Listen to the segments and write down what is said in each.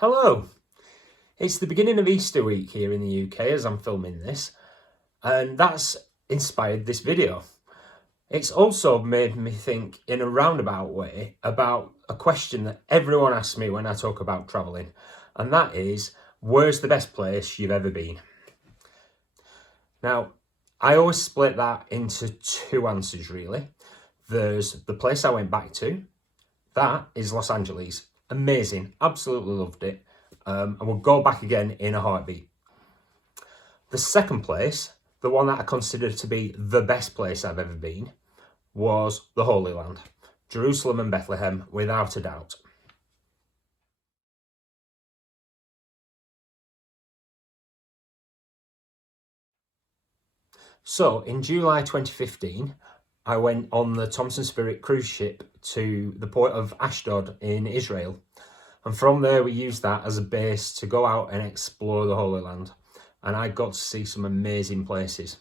Hello! It's the beginning of Easter week here in the UK as I'm filming this, and that's inspired this video. It's also made me think in a roundabout way about a question that everyone asks me when I talk about travelling, and that is, where's the best place you've ever been? Now, I always split that into two answers really. There's the place I went back to, that is Los Angeles. Amazing, absolutely loved it, and we'll go back again in a heartbeat. The second place, the one that I consider to be the best place I've ever been, was the Holy Land, Jerusalem and Bethlehem, without a doubt. So in July 2015, I went on the Thomson Spirit cruise ship to the port of Ashdod in Israel. And from there, we used that as a base to go out and explore the Holy Land. And I got to see some amazing places.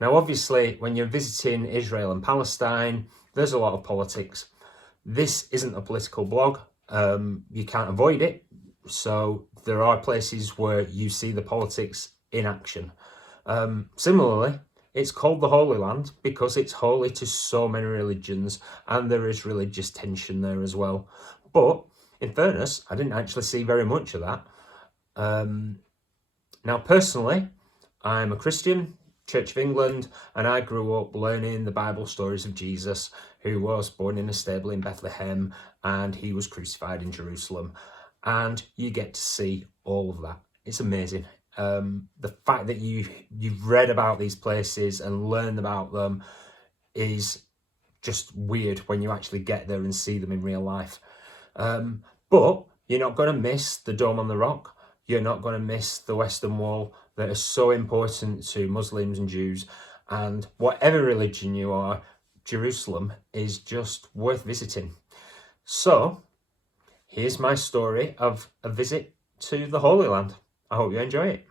Now, obviously, when you're visiting Israel and Palestine, there's a lot of politics. This isn't a political blog. You can't avoid it. So there are places where you see the politics in action. Similarly, it's called the Holy Land because it's holy to so many religions, and there is religious tension there as well. But in fairness, I didn't actually see very much of that. Now, personally, I'm a Christian, Church of England, and I grew up learning the Bible stories of Jesus, who was born in a stable in Bethlehem, and he was crucified in Jerusalem. And you get to see all of that. It's amazing. The fact that you've read about these places and learned about them is just weird when you actually get there and see them in real life. But you're not going to miss the Dome on the Rock. You're not going to miss the Western Wall that is so important to Muslims and Jews. And whatever religion you are, Jerusalem is just worth visiting. So here's my story of a visit to the Holy Land. I hope you enjoy it.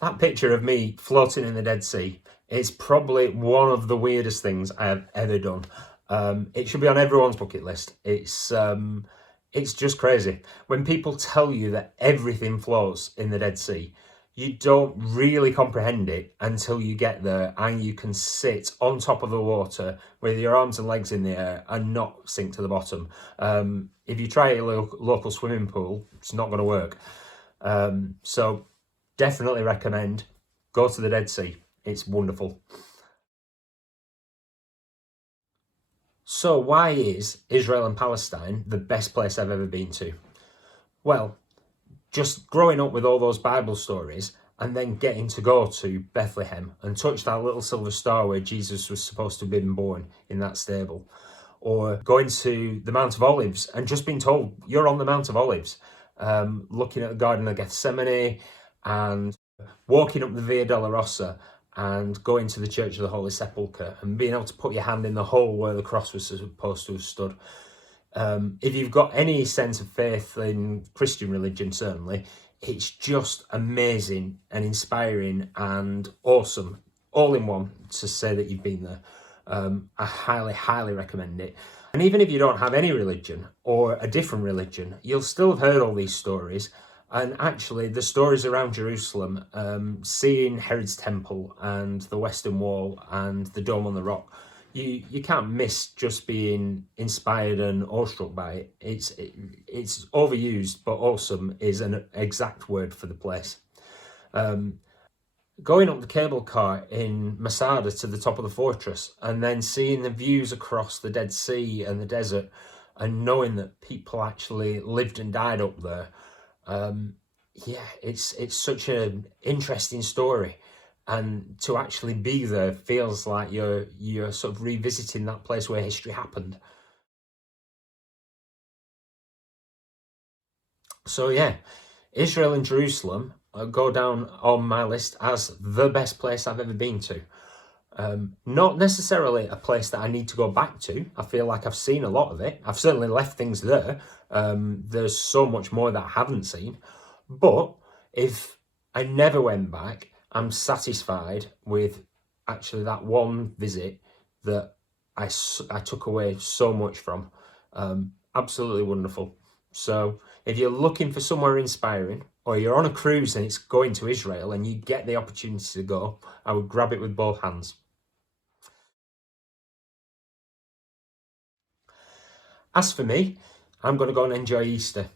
That picture of me floating in the Dead Sea is probably one of the weirdest things I have ever done. It should be on everyone's bucket list. It's just crazy. When people tell you that everything floats in the Dead Sea, you don't really comprehend it until you get there and you can sit on top of the water with your arms and legs in the air and not sink to the bottom. If you try a local swimming pool, it's not going to work. So definitely recommend go to the Dead Sea. It's wonderful. So why is Israel and Palestine the best place I've ever been to? Well, just growing up with all those Bible stories and then getting to go to Bethlehem and touch that little silver star where Jesus was supposed to have been born in that stable, or going to the Mount of Olives and just being told you're on the Mount of Olives, looking at the Garden of Gethsemane and walking up the Via Dolorosa and going to the Church of the Holy Sepulchre and being able to put your hand in the hole where the cross was supposed to have stood. If you've got any sense of faith in Christian religion, certainly, it's just amazing and inspiring and awesome, all in one, to say that you've been there. I highly, highly recommend it. And even if you don't have any religion or a different religion, you'll still have heard all these stories. And actually, the stories around Jerusalem, seeing Herod's temple and the Western Wall and the Dome on the Rock, you can't miss just being inspired and awestruck by it. It's overused, but awesome is an exact word for the place. Going up the cable car in Masada to the top of the fortress and then seeing the views across the Dead Sea and the desert and knowing that people actually lived and died up there. Yeah, it's such an interesting story, and to actually be there feels like you're sort of revisiting that place where history happened. So yeah, Israel and Jerusalem go down on my list as the best place I've ever been to. Not necessarily a place that I need to go back to. I feel like I've seen a lot of it. I've certainly left things there. There's so much more that I haven't seen. But if I never went back, I'm satisfied with actually that one visit that I took away so much from. Absolutely wonderful. So if you're looking for somewhere inspiring, or you're on a cruise and it's going to Israel and you get the opportunity to go, I would grab it with both hands. As for me, I'm going to go and enjoy Easter.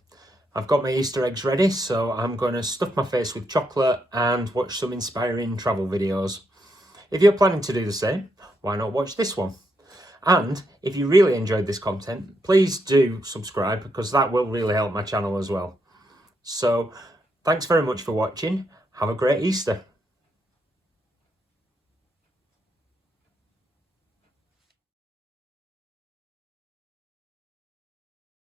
I've got my Easter eggs ready, so I'm going to stuff my face with chocolate and watch some inspiring travel videos. If you're planning to do the same, why not watch this one? And if you really enjoyed this content, please do subscribe, because that will really help my channel as well. So thanks very much for watching. Have a great Easter.